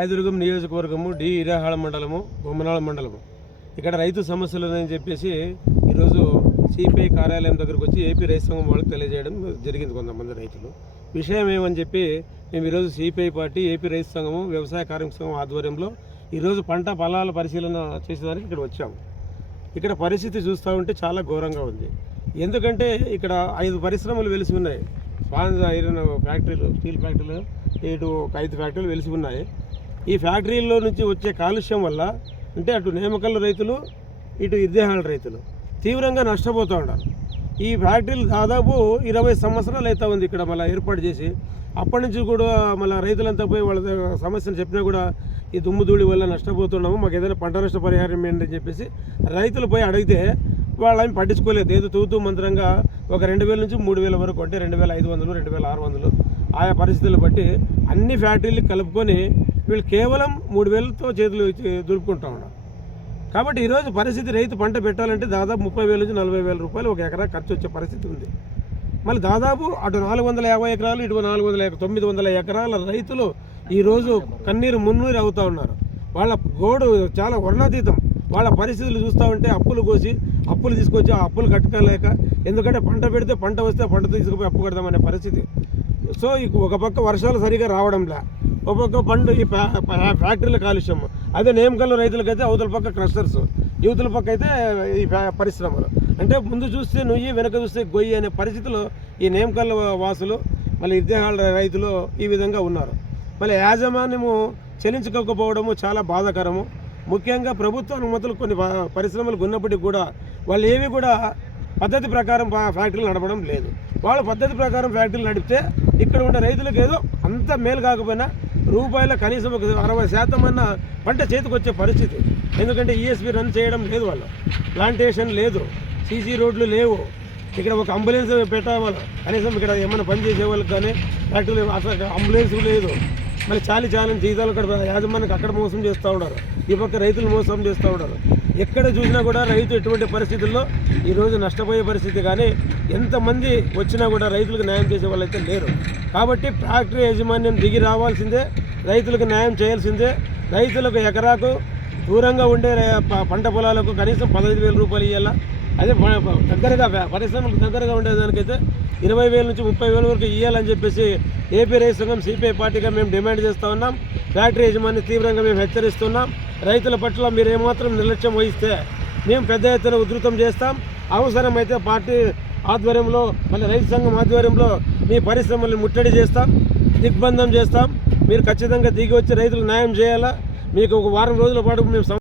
Rayadurgam నియోజకవర్గము D ఇరాహాళ మండలము బొమ్మనాళ మండలము ఇక్కడ రైతు సమస్యలు ఉన్నాయని చెప్పేసి ఈరోజు సిపిఐ కార్యాలయం దగ్గరకు వచ్చి ఏపీ రైతు సంఘం వాళ్ళకి తెలియజేయడం జరిగింది. కొంతమంది రైతులు విషయం ఏమని చెప్పి మేము ఈరోజు సిపిఐ పార్టీ ఏపీ రైతు సంఘము వ్యవసాయ కార్మిక సంఘం ఆధ్వర్యంలో ఈరోజు పంట పొలాల పరిశీలన చేసేదానికి ఇక్కడ వచ్చాము. ఇక్కడ పరిస్థితి చూస్తూ ఉంటే చాలా ఘోరంగా ఉంది. ఎందుకంటే ఇక్కడ 5 పరిశ్రమలు వెలిసి ఉన్నాయి. స్పాంజ్ ఐరన్ ఫ్యాక్టరీలు, స్టీల్ ఫ్యాక్టరీలు, ఇటు 5 ఫ్యాక్టరీలు వెలిసి ఉన్నాయి. ఈ ఫ్యాక్టరీల్లో నుంచి వచ్చే కాలుష్యం వల్ల అంటే అటు నేమకల్ రైతులు, ఇటు ఇద్దేహాల రైతులు తీవ్రంగా నష్టపోతూ ఉన్నారు. ఈ ఫ్యాక్టరీలు దాదాపు 20 సంవత్సరాలు అవుతా ఉంది ఇక్కడ మళ్ళీ ఏర్పాటు చేసి. అప్పటి నుంచి కూడా మళ్ళీ రైతులంతా పోయి వాళ్ళ సమస్యను చెప్పినా కూడా ఈ దుమ్ము ధూళి వల్ల నష్టపోతున్నాము, మాకు ఏదైనా పంట నష్ట పరిహారం ఏంటని చెప్పేసి రైతులు పోయి అడిగితే వాళ్ళని పట్టించుకోలేదు. ఏదో తూతూ మంత్రంగా ఒక 2000 నుంచి 3000 వరకు, అంటే 2500, 2600 ఆయా పరిస్థితులు బట్టి అన్ని ఫ్యాక్టరీలు కలుపుకొని వీళ్ళు కేవలం 3000తో చేతులు దులుపుకుంటా ఉన్నారు. కాబట్టి ఈరోజు పరిస్థితి రైతు పంట పెట్టాలంటే దాదాపు 30,000 నుంచి 40,000 రూపాయలు ఒక ఎకరా ఖర్చు వచ్చే పరిస్థితి ఉంది. మళ్ళీ దాదాపు అటు 450 ఎకరాలు, ఇటు 900 ఎకరాల రైతులు ఈరోజు కన్నీరు మున్నీరు అవుతూ ఉన్నారు. వాళ్ళ గోడు చాలా వర్ణాతీతం. వాళ్ళ పరిస్థితులు చూస్తూ ఉంటే అప్పులు కోసి అప్పులు తీసుకొచ్చి ఆ అప్పులు కట్టుకోలేక, ఎందుకంటే పంట పెడితే పంట వస్తే పంట తీసుకుపోయి అప్పు కడదామనే పరిస్థితి. సో ఒక పక్క వర్షాలు సరిగా రావడంలే, ఒక పక్క పండు ఈ ఫ్యాక్టరీల కాలుష్యం. అదే నేమకల్ రైతులకైతే అవతల పక్క క్రషర్స్, యువతల పక్క అయితే ఈ పరిశ్రమలు. అంటే ముందు చూస్తే నుయ్యి, వెనక చూస్తే గొయ్యి అనే పరిస్థితిలో ఈ నేమకల్ వాసులు, మళ్ళీ ఇద్దేహాల రైతులు ఈ విధంగా ఉన్నారు. మళ్ళీ యాజమాన్యము చెల్లించుకోకపోవడము చాలా బాధాకరము. ముఖ్యంగా ప్రభుత్వ అనుమతులు కొన్ని పరిశ్రమలకు ఉన్నప్పటికీ కూడా వాళ్ళు ఏవి కూడా పద్ధతి ప్రకారం ఫ్యాక్టరీలు నడపడం లేదు. వాళ్ళు పద్ధతి ప్రకారం ఫ్యాక్టరీలు నడిపితే ఇక్కడ ఉండే రైతులకు ఏదో అంత మేలు కాకపోయినా రూపాయల కనీసం ఒక 60% అన్న పంట చేతికి వచ్చే పరిస్థితి. ఎందుకంటే ఈఎస్పీ రన్ చేయడం లేదు, వాళ్ళు ప్లాంటేషన్ లేదు, సీసీ రోడ్లు లేవు. ఇక్కడ ఒక అంబులెన్స్ పెట్టాలి కనీసం, ఇక్కడ ఏమైనా పని చేసే వాళ్ళకి కానీ ఫ్యాక్టరీలు అసలు అంబులెన్స్ లేదు. మళ్ళీ చాలని జీతాలు అక్కడ యాజమాన్యానికి అక్కడ మోసం చేస్తూ ఉన్నారు, ఈ పక్క రైతులు మోసం చేస్తూ ఉన్నారు. ఎక్కడ చూసినా కూడా రైతు ఎటువంటి పరిస్థితుల్లో ఈరోజు నష్టపోయే పరిస్థితి. కానీ ఎంతమంది వచ్చినా కూడా రైతులకు న్యాయం చేసే వాళ్ళు అయితే లేరు. కాబట్టి ఫ్యాక్టరీ యాజమాన్యం దిగి రావాల్సిందే, రైతులకు న్యాయం చేయాల్సిందే. రైతులకు ఎకరాకు దూరంగా ఉండే పంట పొలాలకు కనీసం 15,000 రూపాయలు ఇవ్వాలా. అదే దగ్గరగా పరిశ్రమలకు దగ్గరగా ఉండేదానికైతే 20,000 నుంచి 30,000 వరకు ఇవ్వాలని చెప్పేసి ఏపీ రైతు సంఘం సిపిఐ పార్టీగా మేము డిమాండ్ చేస్తూ ఉన్నాం. ఫ్యాక్టరీ యజమాని తీవ్రంగా మేము హెచ్చరిస్తున్నాం. రైతుల పట్ల మీరు ఏమాత్రం నిర్లక్ష్యం వహిస్తే మేము పెద్ద ఎత్తున ఉధృతం చేస్తాం. అవసరమైతే పార్టీ ఆధ్వర్యంలో, మళ్ళీ రైతు సంఘం ఆధ్వర్యంలో మీ పరిశ్రమల్ని ముట్టడి చేస్తాం, దిగ్బంధం చేస్తాం. మీరు ఖచ్చితంగా దిగి వచ్చి రైతులకు న్యాయం చేయాలా. మీకు ఒక వారం రోజుల పాటు మేము